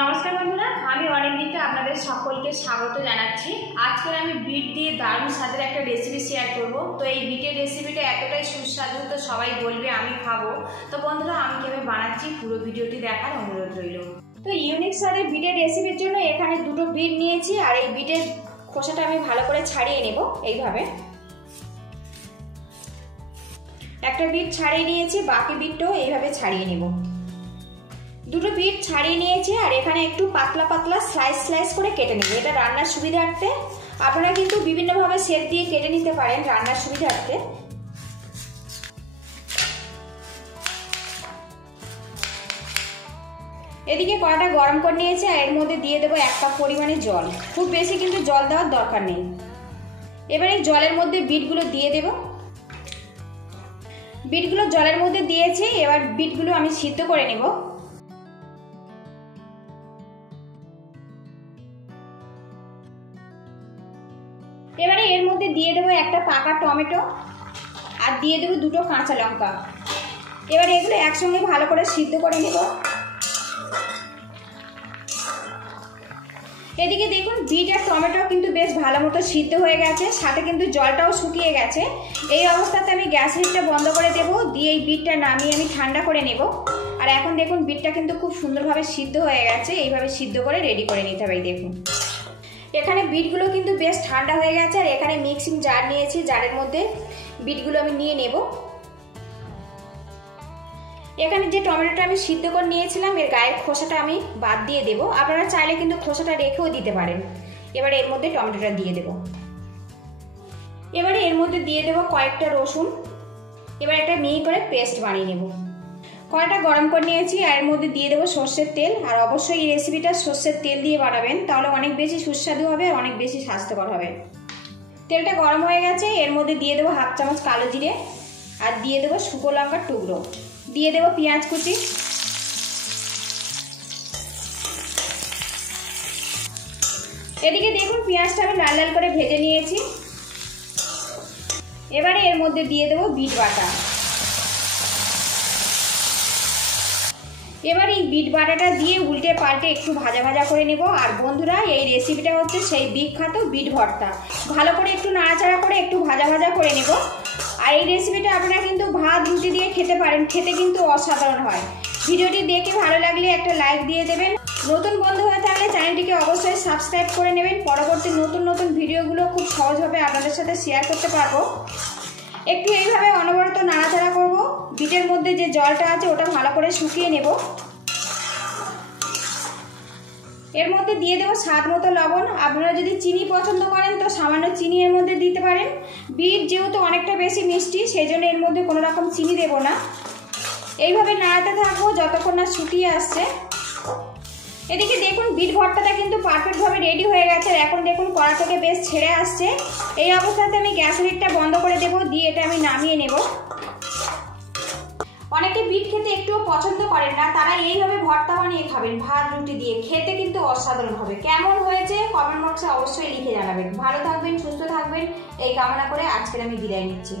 নমস্কার বন্ধুরা, আমি অনিন্দিতা আপনাদের সকলকে স্বাগত জানাচ্ছি। আজকে আমি বিট দিয়ে দারুণ স্বাদের একটা রেসিপি শেয়ার করব। তো এই বিটের রেসিপিটা এতটাই সুস্বাদু, তো সবাই বলবে আমি খাবো। তো বন্ধুরা, আমি কিভাবে বানাচ্ছি পুরো ভিডিওটি দেখার অনুরোধ রইল। তো ইউনিক স্বাদের বিটের রেসিপির জন্য এখানে দুটো বিট নিয়েছি, আর এই বিটের খোসাটা আমি ভালো করে ছাড়িয়ে নেব। এইভাবে একটা বিট ছাড়িয়ে নিয়েছি, বাকি বিটটাও এইভাবে ছাড়িয়ে নেব। দুটো বিট ছাড়িয়ে নিয়েছি, আর এখানে একটু পাতলা পাতলা স্লাইস করে কেটে নেব। এটা রান্নার সুবিধার্থে, আপনারা কিন্তু বিভিন্নভাবে শেপ দিয়ে কেটে নিতে পারেন রান্নার সুবিধার্থে। এদিকে কড়াটা গরম করে নিয়েছি, আর এর মধ্যে দিয়ে দেবো 1 কাপ পরিমাণে জল। খুব বেশি কিন্তু জল দেওয়ার দরকার নেই। এবার এই জলের মধ্যে বিটগুলো দিয়ে দেব। বিটগুলো জলের মধ্যে দিয়েছি, এবার বিটগুলো আমি সিদ্ধ করে নেব। এবারে এর মধ্যে দিয়ে দেবো একটা পাকা টমেটো, আর দিয়ে দেবো দুটো কাঁচা লঙ্কা। এবারে এগুলো একসঙ্গে ভালো করে সিদ্ধ করে নেব। এদিকে দেখুন, বিট আর টমেটো কিন্তু বেশ ভালো মতো সিদ্ধ হয়ে গেছে, সাথে কিন্তু জলটাও শুকিয়ে গেছে। এই অবস্থাতে আমি গ্যাস হিটটা বন্ধ করে দেব, দিয়ে এই বিটটা নামিয়ে আমি ঠান্ডা করে নেব। আর এখন দেখুন, বিটটা কিন্তু খুব সুন্দরভাবে সিদ্ধ হয়ে গেছে। এইভাবে সিদ্ধ করে রেডি করে নিতে হবে। দেখুন, এখানে বিটগুলো কিন্তু বেশ ঠান্ডা হয়ে গেছে, আর এখানে মিক্সিং জার নিয়েছি, জারের মধ্যে বিটগুলো আমি নিয়ে নেব। এখানে যে টমেটোটা আমি সিদ্ধ করে নিয়েছিলাম, এর গায়ের খোসাটা আমি বাদ দিয়ে দেব। আপনারা চাইলে কিন্তু খোসাটা রেখেও দিতে পারেন। এবারে এর মধ্যে টমেটোটা দিয়ে দেব। এবারে এর মধ্যে দিয়ে দেব কয়েকটা রসুন। এবার একটা মিহি করে পেস্ট বানিয়ে নেব। কড়াটা গরম করে নিয়েছি, আর এর মধ্যে দিয়ে দেবো সর্ষের তেল। আর অবশ্যই এই রেসিপিটা সর্ষের তেল দিয়ে বানাবেন, তাহলে অনেক বেশি সুস্বাদু হবে, আর অনেক বেশি স্বাস্থ্যকর হবে। তেলটা গরম হয়ে গেছে, এর মধ্যে দিয়ে দেবো 1/2 চামচ কালো জিরে, আর দিয়ে দেবো শুকনো লঙ্কার টুকরো, দিয়ে দেবো পেঁয়াজ কুচি। এদিকে দেখুন, পেঁয়াজটা আমি লাল লাল করে ভেজে নিয়েছি। এবারে এর মধ্যে দিয়ে দেবো বিট বাটা। এবার এই বিট বাটাটা দিয়ে উল্টে পাল্টে একটু ভাজা ভাজা করে নেব। আর বন্ধুরা, এই রেসিপিটা হচ্ছে সেই বিখ্যাত বিট ভর্তা। ভালো করে একটু নাড়াচাড়া করে একটু ভাজা ভাজা করে নেব। আর এই রেসিপিটা আপনারা কিন্তু ভাত রুটি দিয়ে খেতে পারেন, খেতে কিন্তু অসাধারণ হয়। ভিডিওটি দেখে ভালো লাগলে একটা লাইক দিয়ে দেবেন। নতুন বন্ধু হয়ে থাকলে চ্যানেলটিকে অবশ্যই সাবস্ক্রাইব করে নেবেন। পরবর্তী নতুন নতুন ভিডিওগুলো খুব সহজভাবে আপনাদের সাথে শেয়ার করতে পারবো। একটু এইভাবে অনবরত নাড়াচাড়া করব। বিটের মধ্যে যে জলটা আছে ওটা ভালো করে শুকিয়ে নেব। এর মধ্যে দিয়ে দেবো স্বাদ মতো লবণ। আপনারা যদি চিনি পছন্দ করেন তো সামান্য চিনি এর মধ্যে দিতে পারেন। বিট যেহেতু অনেকটা বেশি মিষ্টি, সেই জন্য এর মধ্যে কোনো রকম চিনি দেব না। এইভাবে নাড়াতে থাকবো যতক্ষণ না শুকিয়ে আসছে। এদিকে দেখুন, বিট ভর্তাটা কিন্তু পারফেক্টভাবে রেডি হয়ে গেছে। এখন দেখুন, কড়া থেকে বেশ ছেড়ে আসছে। এই অবস্থাতে আমি গ্যাসের হিটটা বন্ধ করে দেবো, দিয়ে এটা আমি নামিয়ে নেব। অনেকে বিট খেতে একটুও পছন্দ করেন না, তারা এইভাবে ভর্তা বানিয়ে খাবেন ভাত রুটি দিয়ে, খেতে কিন্তু অসাধারণ হবে। কেমন হয়েছে কমেন্ট বক্সে অবশ্যই লিখে জানাবেন। ভালো থাকবেন, সুস্থ থাকবেন, এই কামনা করে আজকের আমি বিদায় নিচ্ছি।